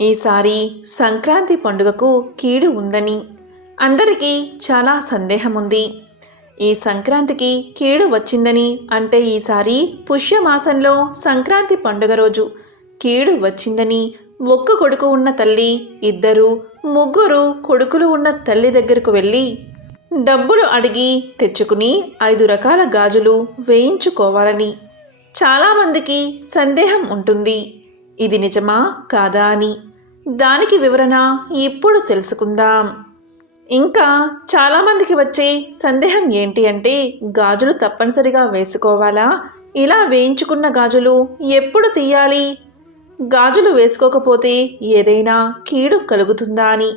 ఈసారి సంక్రాంతి పండుగకు కీడు ఉందని అందరికీ చాలా సందేహం ఉంది ఈ సంక్రాంతికి కీడు వచ్చిందని అంటే ఈసారి పుష్యమాసంలో సంక్రాంతి పండుగ రోజు కీడు వచ్చిందని ఒక్క కొడుకు ఉన్న తల్లి ఇద్దరు ముగ్గురు కొడుకులు ఉన్న తల్లి దగ్గరకు వెళ్ళి డబ్బులు అడిగి తెచ్చుకుని ఐదు రకాల గాజులు వేయించుకోవాలని చాలామందికి సందేహం ఉంటుంది. ఇది నిజమా? కాదా అని దానికి వివరణ ఇప్పుడు తెలుసుకుందాం. ఇంకా చాలామందికి వచ్చే సందేహం ఏంటి అంటే గాజులు తప్పనిసరిగా వేసుకోవాలా? ఇలా వేయించుకున్న గాజులు ఎప్పుడు తీయాలి? గాజులు వేసుకోకపోతే ఏదైనా కీడు కలుగుతుందా అని.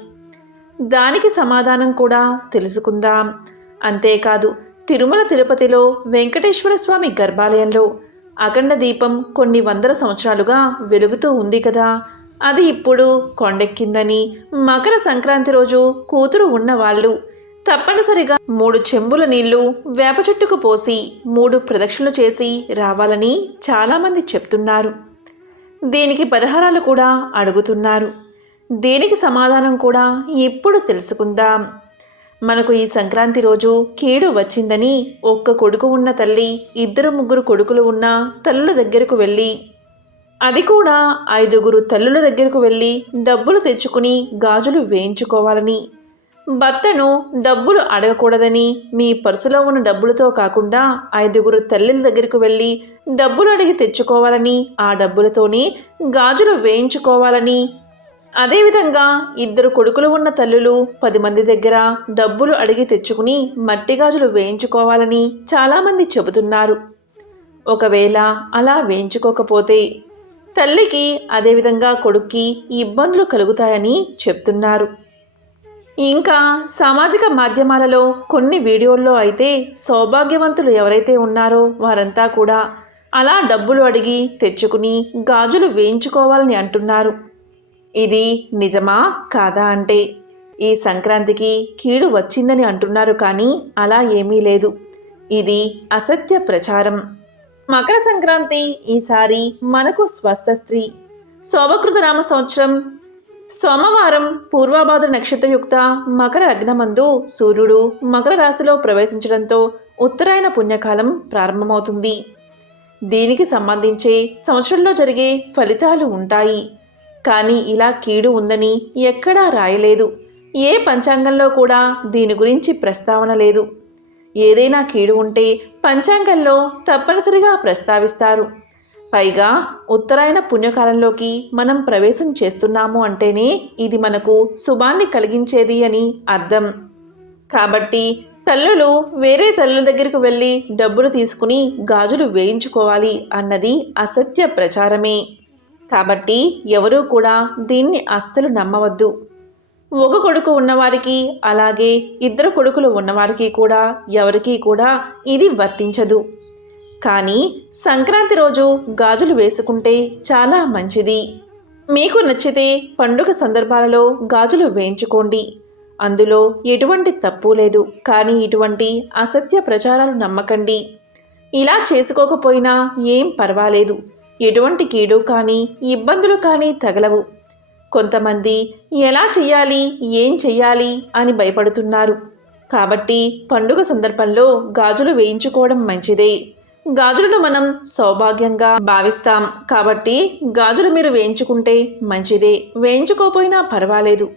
దానికి సమాధానం కూడా తెలుసుకుందాం. అంతేకాదు తిరుమల తిరుపతిలో వెంకటేశ్వర స్వామి గర్భాలయంలో అఖండ దీపం కొన్ని వందల సంవత్సరాలుగా వెలుగుతూ ఉంది కదా. అది ఇప్పుడు కొండెక్కిందని మకర సంక్రాంతి రోజు కూతురు ఉన్నవాళ్ళు. తప్పనిసరిగా మూడు చెంబుల నీళ్ళు వేప చెట్టుకు పోసి మూడు ప్రదక్షిణలు చేసి రావాలని చాలామంది చెప్తున్నారు. దీనికి పరిహారాలు కూడా అడుగుతున్నారు. దీనికి సమాధానం కూడా ఇప్పుడు తెలుసుకుందాం. మనకు ఈ సంక్రాంతి రోజు కీడు వచ్చిందని ఒక్క కొడుకు ఉన్న తల్లి ఇద్దరు ముగ్గురు కొడుకులు ఉన్న తల్లుల దగ్గరకు వెళ్ళి అది కూడా ఐదుగురు తల్లుల దగ్గరకు వెళ్ళి డబ్బులు తెచ్చుకుని గాజులు వేయించుకోవాలని. భర్తను డబ్బులు అడగకూడదని మీ పర్సులో ఉన్న డబ్బులతో కాకుండా ఐదుగురు తల్లుల దగ్గరకు వెళ్ళి డబ్బులు అడిగి తెచ్చుకోవాలని ఆ డబ్బులతోనే గాజులు వేయించుకోవాలని. అదేవిధంగా ఇద్దరు కొడుకులు ఉన్న తల్లులు పది మంది దగ్గర డబ్బులు అడిగి తెచ్చుకుని మట్టి గాజులు వేయించుకోవాలని చాలామంది చెబుతున్నారు. ఒకవేళ అలా వేయించుకోకపోతే తల్లికి అదేవిధంగా కొడుక్కి ఇబ్బందులు కలుగుతాయని చెప్తున్నారు. ఇంకా సామాజిక మాధ్యమాలలో కొన్ని వీడియోల్లో అయితే సౌభాగ్యవంతులు ఎవరైతే ఉన్నారో వారంతా కూడా అలా డబ్బులు అడిగి తెచ్చుకుని గాజులు వేయించుకోవాలని అంటున్నారు. ఇది నిజమా కాదా అంటే ఈ సంక్రాంతికి కీడు వచ్చిందని అంటున్నారు కానీ అలా ఏమీ లేదు. ఇది అసత్య ప్రచారం. మకర సంక్రాంతి ఈసారి మనకు స్వస్థ స్త్రీ. శోభకృత నామ సంవత్సరం. సోమవారం పూర్వాభాద్ర నక్షత్రయుక్త మకర అగ్నమందు సూర్యుడు మకర రాశిలో ప్రవేశించడంతో ఉత్తరాయణ పుణ్యకాలం ప్రారంభమవుతుంది. దీనికి సంబంధించే సంవత్సరంలో జరిగే ఫలితాలు ఉంటాయి. కానీ ఇలా కీడు ఉందని ఎక్కడా రాయలేదు. ఏ పంచాంగంలో కూడా దీని గురించి ప్రస్తావన లేదు. ఏదైనా కీడు ఉంటే పంచాంగంలో తప్పనిసరిగా ప్రస్తావిస్తారు. పైగా ఉత్తరాయణ పుణ్యకాలంలోకి మనం ప్రవేశం చేస్తున్నాము అంటేనే ఇది మనకు శుభాన్ని కలిగించేది అని అర్థం. కాబట్టి తల్లులు వేరే తల్లుల దగ్గరకు వెళ్ళి డబ్బులు తీసుకుని గాజులు వేయించుకోవాలి అన్నది అసత్య ప్రచారమే. కాబట్టి ఎవరూ కూడా దీన్ని అస్సలు నమ్మవద్దు. ఒక కొడుకు ఉన్నవారికి అలాగే ఇద్దరు కొడుకులు ఉన్నవారికి కూడా ఎవరికీ కూడా ఇది వర్తించదు. కానీ సంక్రాంతి రోజు గాజులు వేసుకుంటే చాలా మంచిది. మీకు నచ్చితే పండుగ సందర్భాలలో గాజులు వేయించుకోండి. అందులో ఎటువంటి తప్పు లేదు. కానీ ఇటువంటి అసత్య ప్రచారాలు నమ్మకండి. ఇలా చేసుకోకపోయినా ఏం పర్వాలేదు. ఎటువంటి కీడు కానీ ఇబ్బందులు కానీ తగలవు. కొంతమంది ఎలా చెయ్యాలి? ఏం చెయ్యాలి? అని భయపడుతున్నారు. కాబట్టి పండుగ సందర్భంలో గాజులు వేయించుకోవడం మంచిదే. గాజులను మనం సౌభాగ్యంగా భావిస్తాం. కాబట్టి గాజులు మీరు వేయించుకుంటే మంచిదే. వేయించుకోపోయినా పర్వాలేదు.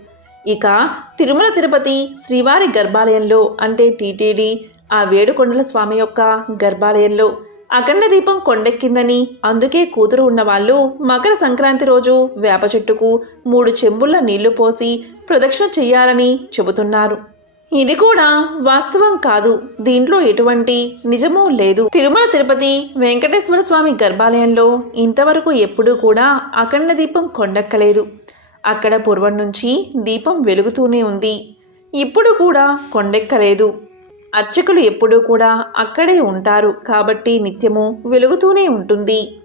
ఇక తిరుమల తిరుపతి శ్రీవారి గర్భాలయంలో అంటే టీటీడీ ఆ వేడుకొండల స్వామి యొక్క గర్భాలయంలో అఖండ దీపం కొండెక్కిందని అందుకే కూతురు ఉన్నవాళ్ళు మకర సంక్రాంతి రోజు వేప చెట్టుకు మూడు చెంబుల నీళ్ళు పోసి ప్రదక్షిణ చెయ్యాలని చెబుతున్నారు. ఇది కూడా వాస్తవం కాదు. దీంట్లో ఎటువంటి నిజమూ లేదు. తిరుమల తిరుపతి వెంకటేశ్వర స్వామి గర్భాలయంలో ఇంతవరకు ఎప్పుడూ కూడా అఖండ దీపం కొండెక్కలేదు. అక్కడ పూర్వం నుంచి దీపం వెలుగుతూనే ఉంది. ఇప్పుడు కూడా కొండెక్కలేదు. అర్చకులు ఎప్పుడూ కూడా అక్కడే ఉంటారు కాబట్టి నిత్యము వెలుగుతూనే ఉంటుంది.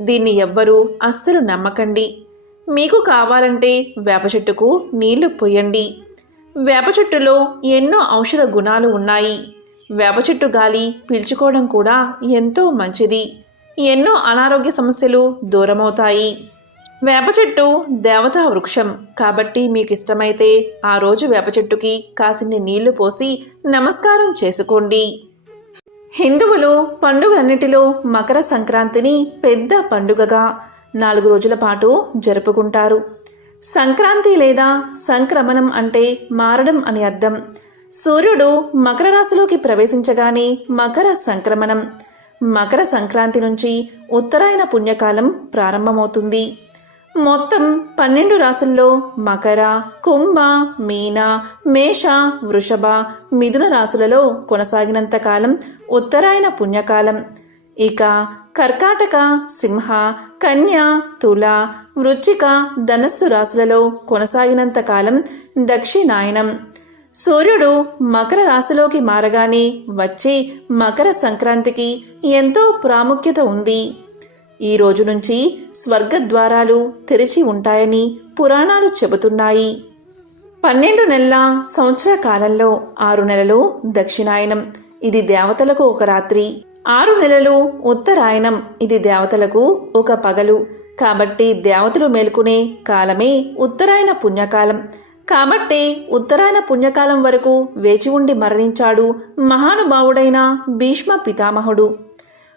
దీన్ని ఎవ్వరూ అస్సలు నమ్మకండి. మీకు కావాలంటే వేప చెట్టుకు నీళ్ళు పోయండి. వేప చెట్టులో ఎన్నో ఔషధ గుణాలు ఉన్నాయి. వేప చెట్టు గాలి పీల్చుకోవడం కూడా ఎంతో మంచిది. ఎన్నో అనారోగ్య సమస్యలు దూరమవుతాయి. వేప చెట్టు దేవతా వృక్షం. కాబట్టి మీకు ఇష్టమైతే ఆ రోజు వేప చెట్టుకి కాసిన్ని నీళ్ళు పోసి నమస్కారం చేసుకోండి. హిందువులు పండుగలన్నిటిలో మకర సంక్రాంతిని పెద్ద పండుగగా నాలుగు రోజుల పాటు జరుపుకుంటారు. సంక్రాంతి లేదా సంక్రమణం అంటే మారడం అని అర్థం. సూర్యుడు మకర రాశిలోకి ప్రవేశించగానే మకర సంక్రమణం. మకర సంక్రాంతి నుంచి ఉత్తరాయణ పుణ్యకాలం ప్రారంభమవుతుంది. మొత్తం పన్నెండు రాశుల్లో మకర కుంభ మీన మేష వృషభ మిథున రాశులలో కొనసాగినంత కాలం ఉత్తరాయణ పుణ్యకాలం. ఇక కర్కాటక సింహ కన్య తుల వృచ్చిక ధనస్సు రాశులలో కొనసాగినంత కాలం దక్షిణాయనం. సూర్యుడు మకర రాశిలోకి మారగానే వచ్చే మకర సంక్రాంతికి ఎంతో ప్రాముఖ్యత ఉంది. ఈ రోజు నుంచి స్వర్గద్వారాలు తెరిచి ఉంటాయని పురాణాలు చెబుతున్నాయి. పన్నెండు నెలల సంవత్సర కాలంలో ఆరు నెలలు దక్షిణాయనం ఇది దేవతలకు ఒక రాత్రి. ఆరు నెలలు ఉత్తరాయణం ఇది దేవతలకు ఒక పగలు. కాబట్టి దేవతలు మేల్కొనే కాలమే ఉత్తరాయణ పుణ్యకాలం. కాబట్టి ఉత్తరాయణ పుణ్యకాలం వరకు వేచి ఉండి మరణించాడు మహానుభావుడైన భీష్మ పితామహుడు.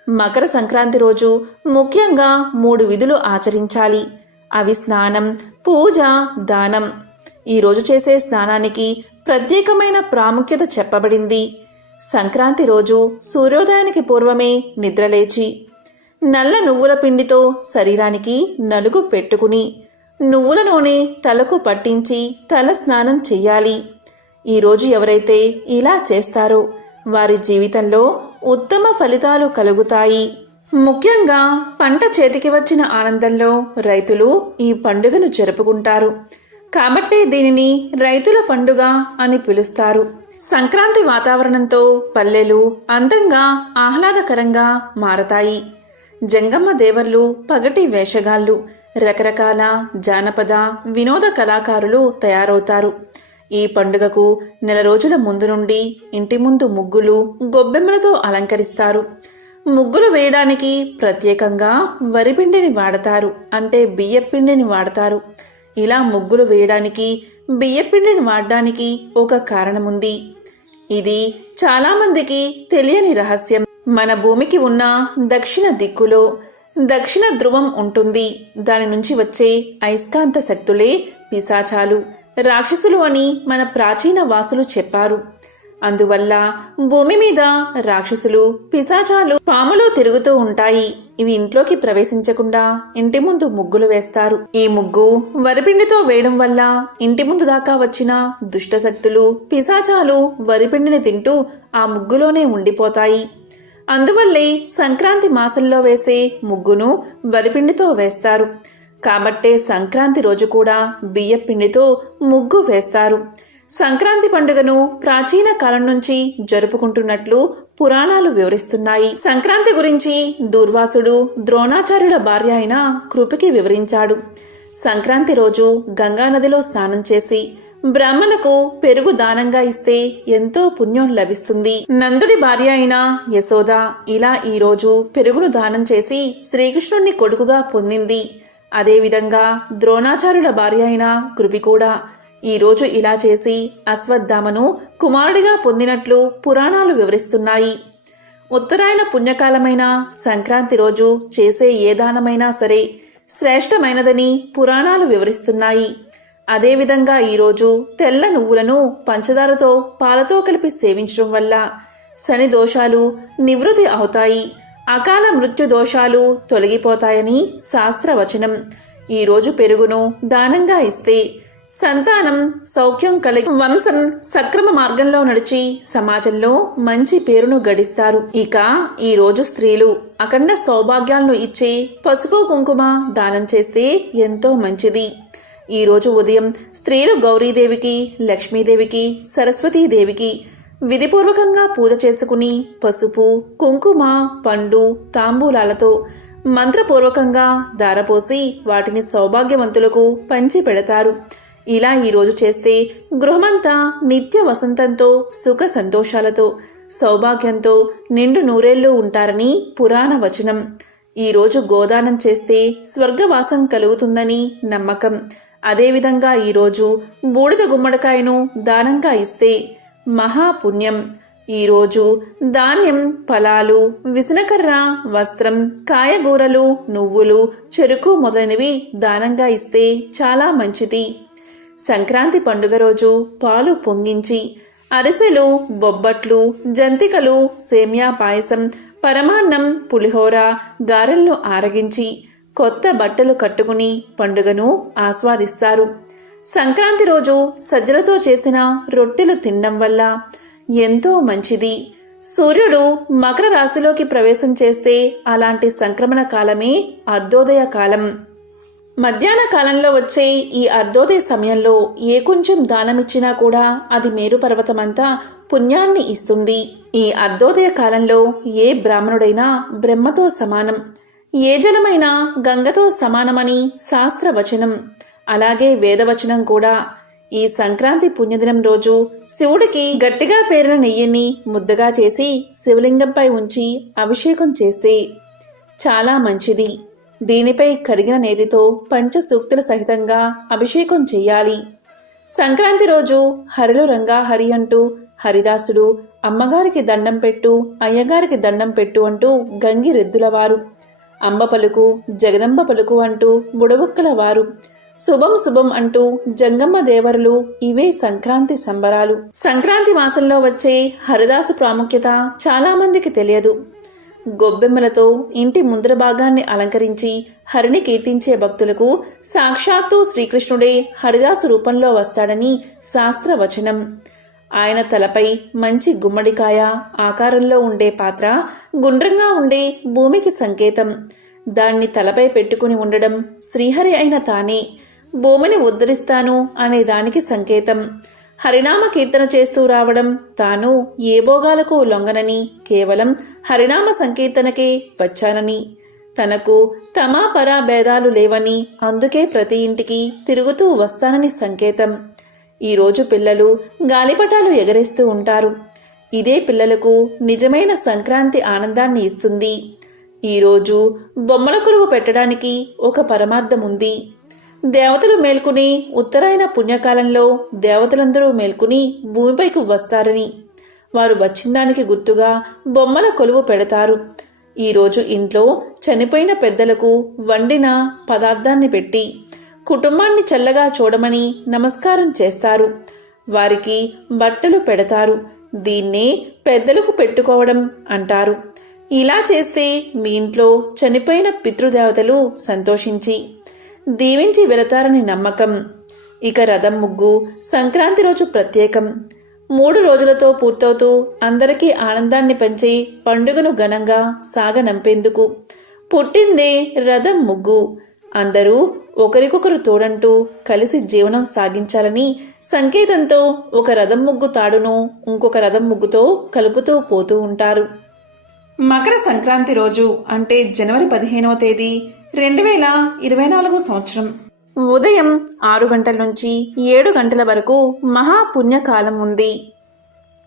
మకర సంక్రాంతి రోజు ముఖ్యంగా మూడు విధులు ఆచరించాలి. అవి స్నానం పూజ దానం. ఈరోజు చేసే స్నానానికి ప్రత్యేకమైన ప్రాముఖ్యత చెప్పబడింది. సంక్రాంతి రోజు సూర్యోదయానికి పూర్వమే నిద్రలేచి నల్ల నువ్వుల పిండితో శరీరానికి నలుగు పెట్టుకుని నువ్వుల నూనె తలకు పట్టించి తల స్నానం చెయ్యాలి. ఈరోజు ఎవరైతే ఇలా చేస్తారో వారి జీవితంలో ఉత్తమ ఫలితాలు కలుగుతాయి. ముఖ్యంగా పంట చేతికి వచ్చిన ఆనందంలో రైతులు ఈ పండుగను జరుపుకుంటారు. కాబట్టి దీనిని రైతుల పండుగ అని పిలుస్తారు. సంక్రాంతి వాతావరణంతో పల్లెలు అందంగా ఆహ్లాదకరంగా మారతాయి. జంగమ్మ దేవర్లు పగటి వేషగాళ్ళు రకరకాల జానపద వినోద కళాకారులు తయారవుతారు. ఈ పండుగకు నెల రోజుల ముందు నుండి ఇంటి ముందు ముగ్గులు గొబ్బెమ్మలతో అలంకరిస్తారు. ముగ్గులు వేయడానికి ప్రత్యేకంగా వరిపిండిని వాడతారు అంటే బియ్యపిండిని వాడతారు. ఇలా ముగ్గులు వేయడానికి బియ్యపిండిని వాడడానికి ఒక కారణముంది. ఇది చాలామందికి తెలియని రహస్యం. మన భూమికి ఉన్న దక్షిణ దిక్కులో దక్షిణ ధ్రువం ఉంటుంది. దాని నుంచి వచ్చే అయస్కాంత శక్తులే పిశాచాలు. రాక్షసులు అని మన ప్రాచీన వాసులు చెప్పారు. అందువల్ల భూమి మీద రాక్షసులు పిశాచాలు పాములు తిరుగుతూ ఉంటాయి. ఇవి ఇంట్లోకి ప్రవేశించకుండా ఇంటి ముందు ముగ్గులు వేస్తారు. ఈ ముగ్గు వరిపిండితో వేయడం వల్ల ఇంటి ముందు దాకా వచ్చిన దుష్టశక్తులు పిశాచాలు వరిపిండిని తింటూ ఆ ముగ్గులోనే ఉండిపోతాయి. అందువల్లే సంక్రాంతి మాసంలో వేసే ముగ్గును వరిపిండితో వేస్తారు. కాబట్టే సంక్రాంతి రోజు కూడా బియ్యపిండితో ముగ్గు వేస్తారు. సంక్రాంతి పండుగను ప్రాచీన కాలం నుంచి జరుపుకుంటున్నట్లు పురాణాలు వివరిస్తున్నాయి. సంక్రాంతి గురించి దూర్వాసుడు ద్రోణాచార్యుల భార్య అయిన కృపికి వివరించాడు. సంక్రాంతి రోజు గంగానదిలో స్నానం చేసి బ్రాహ్మణకు పెరుగు దానంగా ఇస్తే ఎంతో పుణ్యం లభిస్తుంది. నందుడి భార్య అయిన యశోద ఇలా ఈరోజు పెరుగును దానం చేసి శ్రీకృష్ణుణ్ణి కొడుకుగా పొందింది. అదేవిధంగా ద్రోణాచార్యుల భార్య అయిన కృపి కూడా ఈరోజు ఇలా చేసి అశ్వత్థామను కుమారుడిగా పొందినట్లు పురాణాలు వివరిస్తున్నాయి. ఉత్తరాయణ పుణ్యకాలమైన సంక్రాంతి రోజు చేసే ఏ దానమైనా సరే శ్రేష్టమైనదని పురాణాలు వివరిస్తున్నాయి. అదేవిధంగా ఈరోజు తెల్ల నువ్వులను పంచదారతో పాలతో కలిపి సేవించడం వల్ల శని దోషాలు నివృత్తి అవుతాయి. అకాల మృత్యు దోషాలు తొలగిపోతాయని శాస్త్రవచనం. ఈరోజు పెరుగును దానంగా ఇస్తే సంతానం సౌఖ్యం కలిగి వంశం సక్రమ మార్గంలో నడిచి సమాజంలో మంచి పేరును గడిస్తారు. ఇక ఈ రోజు స్త్రీలు అఖండ సౌభాగ్యాలను ఇచ్చి పసుపు కుంకుమ దానం చేస్తే ఎంతో మంచిది. ఈ రోజు ఉదయం స్త్రీలు గౌరీదేవికి లక్ష్మీదేవికి సరస్వతీదేవికి విధిపూర్వకంగా పూజ చేసుకుని పసుపు కుంకుమ పండు తాంబూలాలతో మంత్రపూర్వకంగా దారపోసి వాటిని సౌభాగ్యవంతులకు పంచి పెడతారు ఇలా ఈరోజు చేస్తే గృహమంతా నిత్య వసంతంతో సుఖ సంతోషాలతో సౌభాగ్యంతో నిండు నూరేళ్ళు ఉంటారని పురాణ వచనం. ఈరోజు గోదానం చేస్తే స్వర్గవాసం కలుగుతుందని నమ్మకం. అదేవిధంగా ఈరోజు బూడిద గుమ్మడికాయను దానంగా ఇస్తే మహాపుణ్యం. ఈరోజు ధాన్యం ఫలాలు విసనకర్ర వస్త్రం కాయగూరలు నువ్వులు చెరుకు మొదలైనవి దానంగా ఇస్తే చాలా మంచిది. సంక్రాంతి పండుగ రోజు పాలు పొంగించి అరిసెలు బొబ్బట్లు జంతికలు సేమ్యా పాయసం పరమాన్నం పులిహోర గారెలను ఆరగించి కొత్త బట్టలు కట్టుకుని పండుగను ఆస్వాదిస్తారు. సంక్రాంతి రోజు సజ్జలతో చేసిన రొట్టెలు తినడం వల్ల ఎంతో మంచిది. సూర్యుడు మకర రాశిలోకి ప్రవేశం చేస్తే అలాంటి సంక్రమణ కాలమే అర్ధోదయ కాలం. మధ్యాహ్న కాలంలో వచ్చే ఈ అర్ధోదయ సమయంలో ఏ కొంచెం దానమిచ్చినా కూడా అది మేరుపర్వతమంతా పుణ్యాన్ని ఇస్తుంది. ఈ అర్ధోదయ కాలంలో ఏ బ్రాహ్మణుడైనా బ్రహ్మతో సమానం. ఏ జలమైనా గంగతో సమానమని శాస్త్రవచనం. అలాగే వేదవచనం కూడా. ఈ సంక్రాంతి పుణ్యదినం రోజు శివుడికి గట్టిగా పేరిన నెయ్యిని ముద్దగా చేసి శివలింగంపై ఉంచి అభిషేకం చేస్తే చాలా మంచిది. దీనిపై కరిగిన నేతితో పంచసూక్తుల సహితంగా అభిషేకం చెయ్యాలి సంక్రాంతి రోజు హరిలు రంగా హరి అంటూ హరిదాసుడు అమ్మగారికి దండం పెట్టు అయ్యగారికి దండం పెట్టు అంటూ గంగిరెద్దులవారు. అంబ పలుకు జగదంబ పలుకు అంటూ బుడబుక్కల వారు శుభం శుభం అంటూ జంగమ్మ దేవరులు ఇవే సంక్రాంతి సంబరాలు. సంక్రాంతి మాసంలో వచ్చే హరిదాసు ప్రాముఖ్యత చాలా మందికి తెలియదు. గొబ్బెమ్మలతో ఇంటి ముందర భాగాన్ని అలంకరించి హరిని కీర్తించే భక్తులకు సాక్షాత్తు శ్రీకృష్ణుడే హరిదాసు రూపంలో వస్తాడని శాస్త్రవచనం. ఆయన తలపై మంచి గుమ్మడికాయ ఆకారంలో ఉండే పాత్ర గుండ్రంగా ఉండే భూమికి సంకేతం. దాన్ని తలపై పెట్టుకుని ఉండడం శ్రీహరి అయిన తానే. భూమిని ఉద్ధరిస్తాను అనే దానికి సంకేతం. హరినామ కీర్తన చేస్తూ రావడం తాను ఏ భోగాలకు లొంగనని కేవలం హరినామ సంకీర్తనకే వచ్చానని. తనకు తమా పరా భేదాలు లేవని అందుకే ప్రతి ఇంటికి తిరుగుతూ వస్తానని సంకేతం. ఈరోజు పిల్లలు గాలిపటాలు ఎగరేస్తూ ఉంటారు. ఇదే పిల్లలకు నిజమైన సంక్రాంతి ఆనందాన్ని ఇస్తుంది. ఈరోజు బొమ్మల కొలువు పెట్టడానికి ఒక పరమార్థం ఉంది. దేవతలు మేల్కొని ఉత్తరాయణ పుణ్యకాలంలో దేవతలందరూ మేల్కొని భూమిపైకి వస్తారని. వారు వచ్చిన దానికి గుర్తుగా బొమ్మల కొలువు పెడతారు. ఈరోజు ఇంట్లో చనిపోయిన పెద్దలకు వండిన పదార్థాన్ని పెట్టి కుటుంబాన్ని చల్లగా చూడమని నమస్కారం చేస్తారు. వారికి బట్టలు పెడతారు. దీన్నే పెద్దలకు పెట్టుకోవడం అంటారు. ఇలా చేస్తే మీ ఇంట్లో చనిపోయిన పితృదేవతలు సంతోషించి దీవించి వెళతారని నమ్మకం. ఇక రథం ముగ్గు సంక్రాంతి రోజు ప్రత్యేకం. మూడు రోజులతో పూర్తవుతూ అందరికీ ఆనందాన్ని పెంచి పండుగను ఘనంగా సాగనంపేందుకు. పుట్టిందే రథం ముగ్గు. అందరూ ఒకరికొకరు తోడంటూ కలిసి జీవనం సాగించాలని సంకేతంతో ఒక రథం ముగ్గు తాడును ఇంకొక రథం ముగ్గుతో కలుపుతూ పోతూ ఉంటారు. మకర సంక్రాంతి రోజు అంటే జనవరి పదిహేనవ తేదీ రెండు వేల ఇరవై నాలుగు సంవత్సరం. ఉదయం ఆరు గంటల నుంచి ఏడు గంటల వరకు మహాపుణ్యకాలం ఉంది.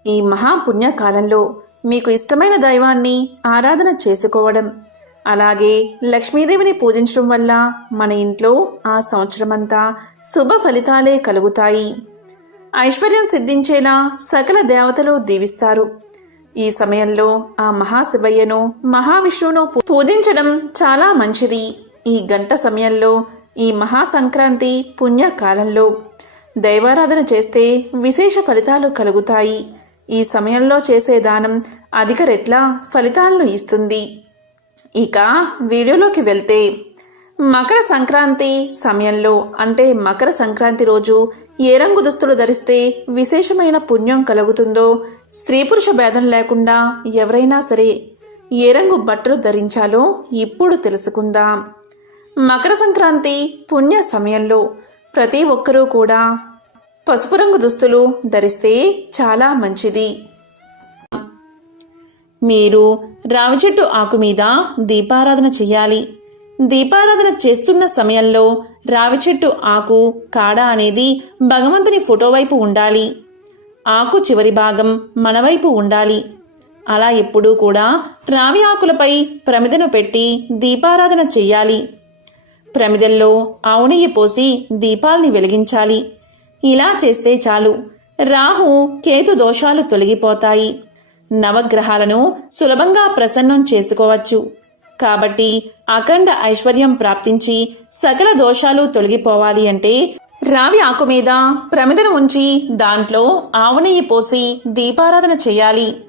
ఈ మహాపుణ్యకాలంలో మీకు ఇష్టమైన దైవాన్ని ఆరాధన చేసుకోవడం అలాగే లక్ష్మీదేవిని పూజించడం వల్ల మన ఇంట్లో ఆ సంవత్సరమంతా శుభ ఫలితాలే కలుగుతాయి. ఐశ్వర్యం సిద్ధించేలా సకల దేవతలు దీవిస్తారు. ఈ సమయంలో ఆ మహాశివయ్యను మహావిష్ణువును పూజించడం చాలా మంచిది. ఈ గంట సమయంలో ఈ మహాసంక్రాంతి పుణ్యకాలంలో దైవారాధన చేస్తే విశేష ఫలితాలు కలుగుతాయి. ఈ సమయంలో చేసే దానం అధిక రెట్ల ఫలితాలను ఇస్తుంది. ఇక వీడియోలోకి వెళ్తే మకర సంక్రాంతి సమయంలో అంటే మకర సంక్రాంతి రోజు ఏ రంగు దుస్తులు ధరిస్తే విశేషమైన పుణ్యం కలుగుతుందో స్త్రీ పురుష భేదం లేకుండా ఎవరైనా సరే ఏ రంగు బట్టలు ధరించాలో ఇప్పుడు తెలుసుకుందాం. మకర సంక్రాంతి పుణ్య సమయంలో ప్రతి ఒక్కరూ కూడా పసుపు రంగు దుస్తులు ధరిస్తే చాలా మంచిది. మీరు రావి చెట్టు ఆకు మీద దీపారాధన చేయాలి. దీపారాధన చేస్తున్న సమయంలో రావి చెట్టు ఆకు కాడ అనేది భగవంతుని ఫోటో వైపు ఉండాలి. ఆకు చివరి భాగం మనవైపు ఉండాలి. అలా ఎప్పుడూ కూడా రావి ఆకులపై ప్రమిదను పెట్టి దీపారాధన చెయ్యాలి. ప్రమిదల్లో ఆవునెయ్యి పోసి దీపాల్ని వెలిగించాలి. ఇలా చేస్తే చాలు. రాహు కేతు దోషాలు తొలగిపోతాయి. నవగ్రహాలను సులభంగా ప్రసన్నం చేసుకోవచ్చు. కాబట్టి అఖండ ఐశ్వర్యం ప్రాప్తించి సకల దోషాలు తొలగిపోవాలి అంటే రావి ఆకు మీద ప్రమిదను ఉంచి దాంట్లో ఆవు నెయ్యి పోసి దీపారాధన చేయాలి.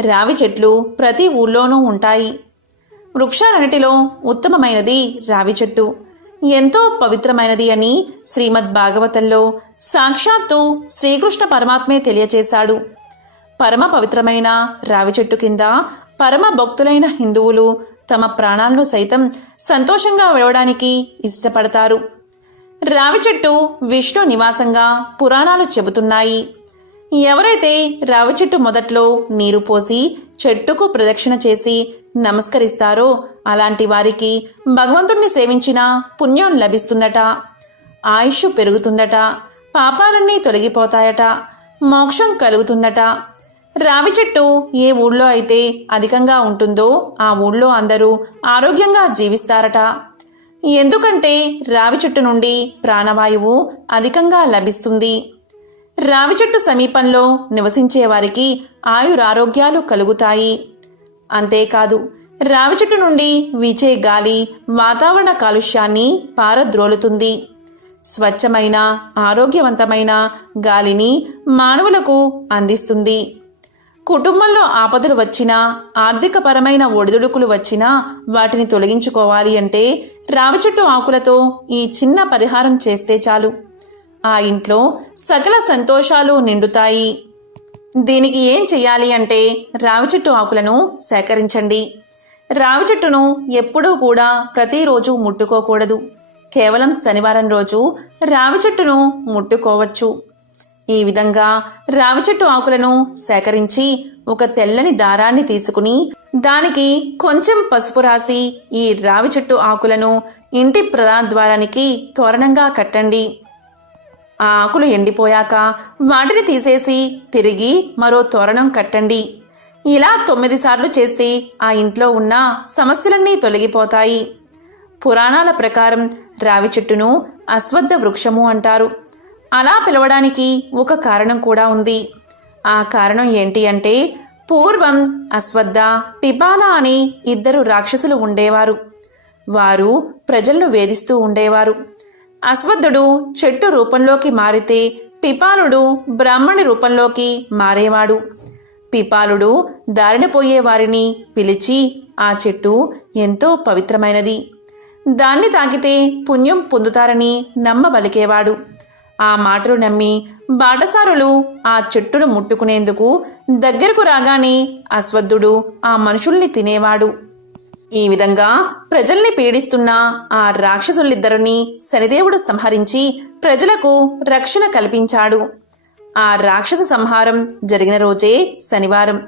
రావి చెట్లు ప్రతి ఊళ్ళోనూ ఉంటాయి. వృక్షాలన్నిటిలో ఉత్తమమైనది రావి చెట్టు. ఎంతో పవిత్రమైనది అని శ్రీమద్ భాగవతంలో సాక్షాత్తు శ్రీకృష్ణ పరమాత్మే తెలియచేశాడు. పరమ పవిత్రమైన రావి చెట్టు కింద పరమ భక్తులైన హిందువులు తమ ప్రాణాలను సైతం సంతోషంగా విడవడానికి ఇష్టపడతారు. రావి చెట్టు విష్ణు నివాసంగా పురాణాలు చెబుతున్నాయి. ఎవరైతే రావి చెట్టు మొదట్లో నీరు పోసి చెట్టుకు ప్రదక్షిణ చేసి నమస్కరిస్తారో అలాంటి వారికి భగవంతుణ్ణి సేవించిన పుణ్యం లభిస్తుందట. ఆయుష్ పెరుగుతుందట. పాపాలన్నీ తొలగిపోతాయట. మోక్షం కలుగుతుందట. రావి చెట్టు ఏ ఊళ్ళో అయితే అధికంగా ఉంటుందో ఆ ఊళ్ళో అందరూ ఆరోగ్యంగా జీవిస్తారట. ఎందుకంటే రావి చెట్టు నుండి ప్రాణవాయువు అధికంగా లభిస్తుంది. రావి చెట్టు సమీపంలో నివసించే వారికి ఆయురారోగ్యాలు కలుగుతాయి. అంతేకాదు రావి చెట్టు నుండి వీచే గాలి వాతావరణ కాలుష్యాన్ని పారద్రోలుతుంది. స్వచ్ఛమైన ఆరోగ్యవంతమైన గాలిని మానవులకు అందిస్తుంది. కుటుంబంలో ఆపదలు వచ్చినా ఆర్థికపరమైన ఒడిదుడుకులు వచ్చినా వాటిని తొలగించుకోవాలి అంటే రావి చెట్టు ఆకులతో ఈ చిన్న పరిహారం చేస్తే చాలు. ఆ ఇంట్లో సకల సంతోషాలు నిండుతాయి. దీనికి ఏం చెయ్యాలి అంటే రావి చెట్టు ఆకులను సేకరించండి. రావి చెట్టును ఎప్పుడూ కూడా ప్రతిరోజు ముట్టుకోకూడదు. కేవలం శనివారం రోజు రావి చెట్టును ముట్టుకోవచ్చు. ఈ విధంగా రావి చెట్టు ఆకులను సేకరించి ఒక తెల్లని దారాన్ని తీసుకుని దానికి కొంచెం పసుపు రాసి ఈ రావి చెట్టు ఆకులను ఇంటి ప్రధాద్వారానికి తోరణంగా కట్టండి. ఆ ఆకులు ఎండిపోయాక వాటిని తీసేసి తిరిగి మరో తోరణం కట్టండి. ఇలా తొమ్మిది సార్లు చేస్తే ఆ ఇంట్లో ఉన్న సమస్యలన్నీ తొలగిపోతాయి. పురాణాల ప్రకారం రావి చెట్టును అశ్వద్ధ వృక్షము అంటారు. అలా పిలవడానికి ఒక కారణం కూడా ఉంది. ఆ కారణం ఏంటి అంటే పూర్వం అశ్వద్ధ పిపాల అనే ఇద్దరు రాక్షసులు ఉండేవారు. వారు ప్రజలను వేధిస్తూ ఉండేవారు. అశ్వద్ధుడు చెట్టు రూపంలోకి మారితే పిపాలుడు బ్రాహ్మణి రూపంలోకి మారేవాడు. పిపాలుడు దారినపోయే వారిని పిలిచి ఆ చెట్టు ఎంతో పవిత్రమైనది. దాన్ని తాకితే పుణ్యం పొందుతారని నమ్మబలికేవాడు. ఆ మాటలు నమ్మి బాటసారులు ఆ చెట్టును ముట్టుకునేందుకు దగ్గరకు రాగానే అశ్వద్ధుడు ఆ మనుషుల్ని తినేవాడు. ఈ విధంగా ప్రజల్ని పీడిస్తున్న ఆ రాక్షసులిద్దరిని శనిదేవుడు సంహరించి ప్రజలకు రక్షణ కల్పించాడు. ఆ రాక్షస సంహారం జరిగిన రోజే శనివారం.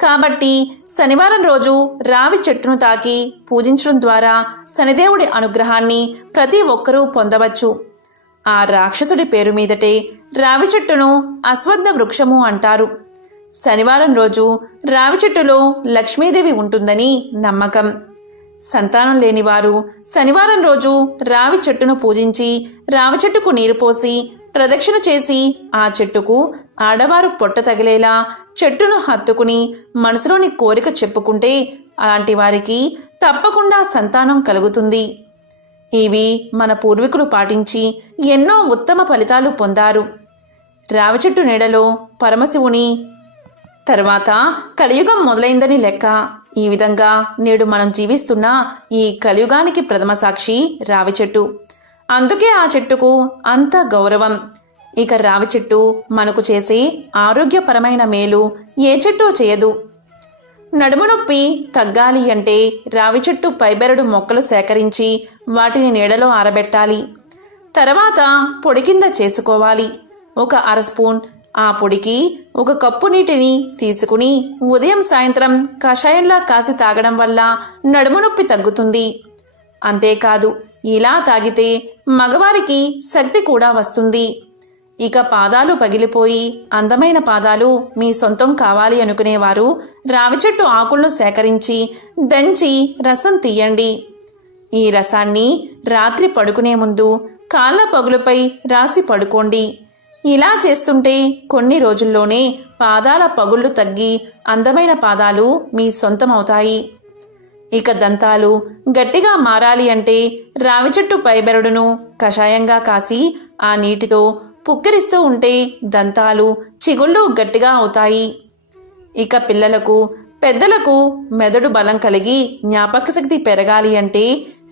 కాబట్టి శనివారం రోజు రావి చెట్టును తాకి పూజించడం ద్వారా శనిదేవుడి అనుగ్రహాన్ని ప్రతి ఒక్కరూ పొందవచ్చు. ఆ రాక్షసుడి పేరు మీదటే రావి చెట్టును అశ్వద్ధ వృక్షము అంటారు. శనివారం రోజు రావి చెట్టులో లక్ష్మీదేవి ఉంటుందని నమ్మకం. సంతానం లేనివారు శనివారం రోజు రావి చెట్టును పూజించి రావి చెట్టుకు నీరు పోసి ప్రదక్షిణ చేసి ఆ చెట్టుకు ఆడవారు పొట్ట తగిలేలా చెట్టును హత్తుకుని మనసులోని కోరిక చెప్పుకుంటే అలాంటి వారికి తప్పకుండా సంతానం కలుగుతుంది. ఇవి మన పూర్వీకులు పాటించి ఎన్నో ఉత్తమ ఫలితాలు పొందారు. రావి చెట్టు నీడలో పరమశివుని తర్వాత కలియుగం మొదలైందని లెక్క. ఈ విధంగా నేడు మనం జీవిస్తున్న ఈ కలియుగానికి ప్రథమ సాక్షి రావి చెట్టు అందుకే ఆ చెట్టుకు అంత గౌరవం. ఇక రావి చెట్టు మనకు చేసే ఆరోగ్యపరమైన మేలు ఏ చెట్టు చేయదు. నడుము నొప్పి తగ్గాలి అంటే రావి చెట్టు పైబెరడు మొక్కలు సేకరించి వాటిని నీడలో ఆరబెట్టాలి. తర్వాత పొడి కింద చేసుకోవాలి. ఒక అర స్పూన్ ఆ పొడికి ఒక కప్పు నీటిని తీసుకుని ఉదయం సాయంత్రం కషాయంలా కాసి తాగడం వల్ల నడుము నొప్పి తగ్గుతుంది. అంతేకాదు ఇలా తాగితే మగవారికి శక్తి కూడా వస్తుంది. ఇక పాదాలు పగిలిపోయి అందమైన పాదాలు మీ సొంతం కావాలి అనుకునేవారు రావి చెట్టు ఆకులను సేకరించి దంచి రసం తీయండి. ఈ రసాన్ని రాత్రి పడుకునే ముందు కాళ్ళ పగులపై రాసి పడుకోండి. ఇలా చేస్తుంటే కొన్ని రోజుల్లోనే పాదాల పగుళ్ళు తగ్గి అందమైన పాదాలు మీ సొంతమవుతాయి. ఇక దంతాలు గట్టిగా మారాలి అంటే రావి చెట్టు పైబెరడును కషాయంగా కాసి ఆ నీటితో పుక్కిరిస్తూ ఉంటే దంతాలు చిగుళ్ళు గట్టిగా అవుతాయి. ఇక పిల్లలకు పెద్దలకు మెదడు బలం కలిగి జ్ఞాపక శక్తి పెరగాలి అంటే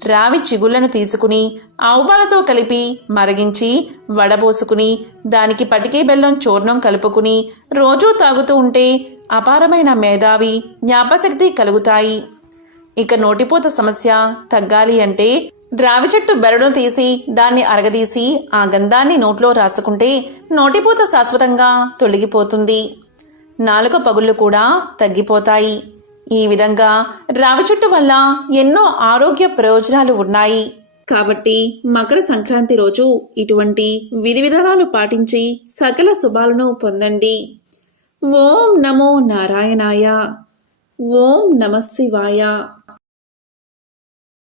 రావి చిగుళ్ళను తీసుకుని ఆవుపాలతో కలిపి మరిగించి వడబోసుకుని దానికి పటికే బెల్లం చూర్ణం కలుపుకుని రోజూ తాగుతూ ఉంటే అపారమైన మేధావి జ్ఞాపశక్తి కలుగుతాయి. ఇక నోటిపూత సమస్య తగ్గాలి అంటే ద్రావి చెట్టు బెరడును తీసి దాన్ని అరగదీసి ఆ గంధాన్ని నోట్లో రాసుకుంటే నోటిపూత శాశ్వతంగా తొలగిపోతుంది. నాలుక పగుళ్ళు కూడా తగ్గిపోతాయి. ఈ విధంగా రావి చెట్టు వల్ల ఎన్నో ఆరోగ్య ప్రయోజనాలు ఉన్నాయి. కాబట్టి మకర సంక్రాంతి రోజు ఇటువంటి విధి విధానాలు పాటించి సకల శుభాలను పొందండి. ఓం నమో నారాయణాయ. ఓం నమ శివాయ.